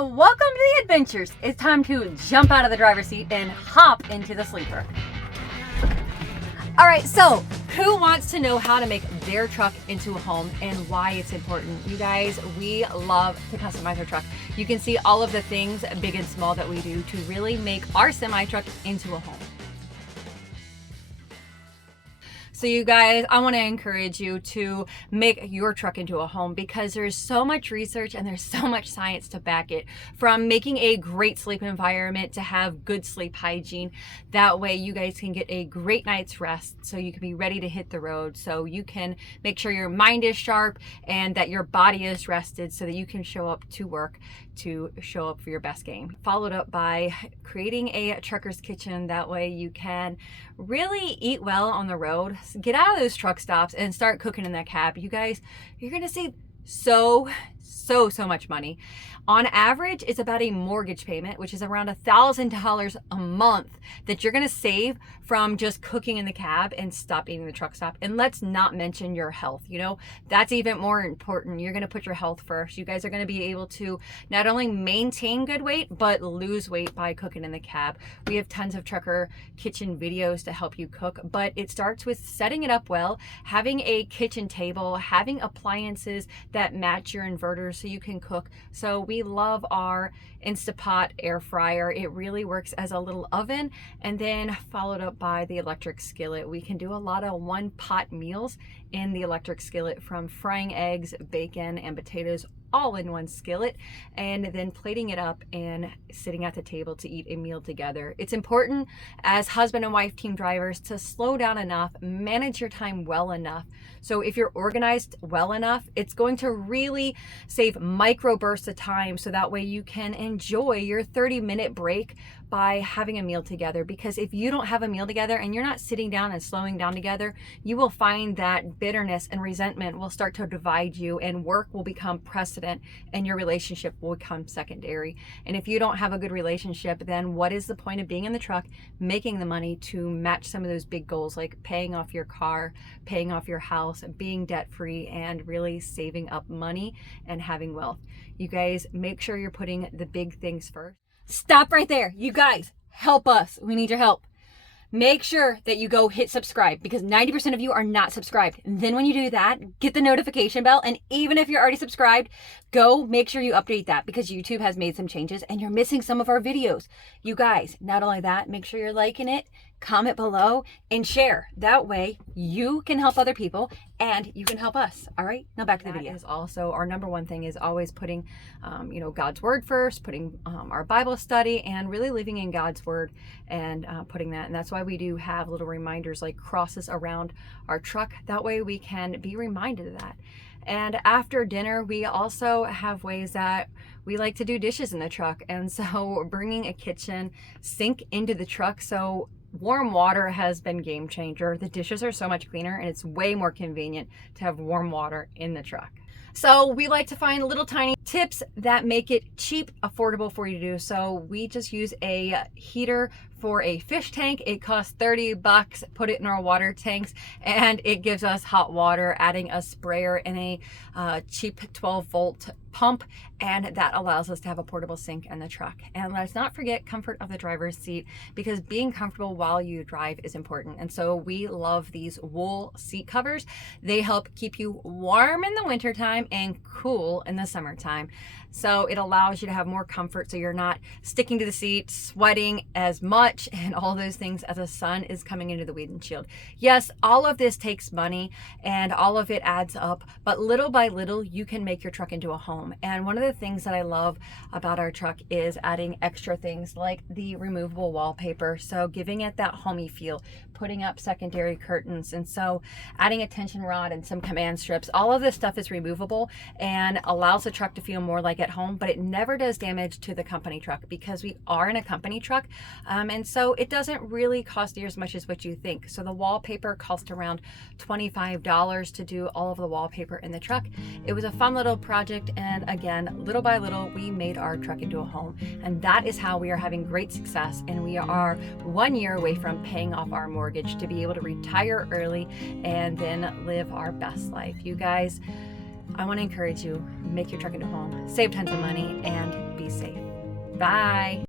welcome to the adventures. It's time to jump out of the driver's seat and hop into the sleeper. All right, so who wants to know how to make their truck into a home and why it's important? You guys, we love to customize our truck. You can see all of the things, big and small, that we do to really make our semi-truck into a home. So you guys, I want to encourage you to make your truck into a home because there's so much research and there's so much science to back it. From making a great sleep environment to have good sleep hygiene. That way you guys can get a great night's rest so you can be ready to hit the road. So you can make sure your mind is sharp and that your body is rested so that you can show up to work, to show up for your best game. Followed up by creating a trucker's kitchen. That way you can really eat well on the road. Get out of those truck stops and start cooking in that cab. You guys, you're gonna save so much money. On average, it's about a mortgage payment, which is around $1,000 a month that you're gonna save from just cooking in the cab and stop eating the truck stop. And let's not mention your health. You know, that's even more important. You're gonna put your health first. You guys are gonna be able to not only maintain good weight, but lose weight by cooking in the cab. We have tons of trucker kitchen videos to help you cook, but it starts with setting it up well, having a kitchen table, having appliances that match your inverter so you can cook. So we love our Instapot air fryer. It really works as a little oven, and then followed up by the electric skillet. We can do a lot of one pot meals in the electric skillet, from frying eggs, bacon, and potatoes all in one skillet, and then plating it up and sitting at the table to eat a meal together. It's important as husband and wife team drivers to slow down enough, manage your time well enough. So if you're organized well enough, it's going to really save micro bursts of time so that way you can enjoy your 30-minute break by having a meal together. Because if you don't have a meal together and you're not sitting down and slowing down together, you will find that bitterness and resentment will start to divide you, and work will become precedent and your relationship will become secondary. And if you don't have a good relationship, then what is the point of being in the truck, making the money to match some of those big goals, like paying off your car, paying off your house, being debt free, and really saving up money and having wealth? You guys, make sure you're putting the big things first. Stop right there. You guys, help us. We need your help. Make sure that you go hit subscribe, because 90% of you are not subscribed. And then when you do that, get the notification bell. And even if you're already subscribed, go make sure you update that, because YouTube has made some changes and you're missing some of our videos. You guys, not only that, make sure you're liking it, comment below, and share. That way you can help other people and you can help us. All right, now back to the video. Is also our number one thing is always putting God's word first, putting our Bible study, and really living in God's word, and putting that. And that's why we do have little reminders like crosses around our truck. That way we can be reminded of that. And after dinner, we also have ways that we like to do dishes in the truck. And so bringing a kitchen sink into the truck. So warm water has been game changer. The dishes are so much cleaner, and it's way more convenient to have warm water in the truck. So we like to find little tiny tips that make it cheap, affordable for you to do. So we just use a heater for a fish tank. It costs $30. Put it in our water tanks and it gives us hot water, adding a sprayer and a cheap 12-volt pump, and that allows us to have a portable sink in the truck. And let's not forget comfort of the driver's seat, because being comfortable while you drive is important. And so we love these wool seat covers. They help keep you warm in the wintertime and cool in the summertime. So it allows you to have more comfort, so you're not sticking to the seat, sweating as much, and all those things as the sun is coming into the windshield. Yes, all of this takes money and all of it adds up, but little by little you can make your truck into a home. And one of the things that I love about our truck is adding extra things like the removable wallpaper, so giving it that homey feel, putting up secondary curtains, and so adding a tension rod and some command strips. All of this stuff is removable and allows the truck to feel more like at home, but it never does damage to the company truck, because we are in a company truck, and so it doesn't really cost you as much as what you think. So the wallpaper cost around $25 to do all of the wallpaper in the truck. It was a fun little project, and again, little by little we made our truck into a home, and that is how we are having great success. And we are 1 year away from paying off our mortgage to be able to retire early and then live our best life. You guys, I want to encourage you, make your truck into a home, save tons of money, and be safe. Bye.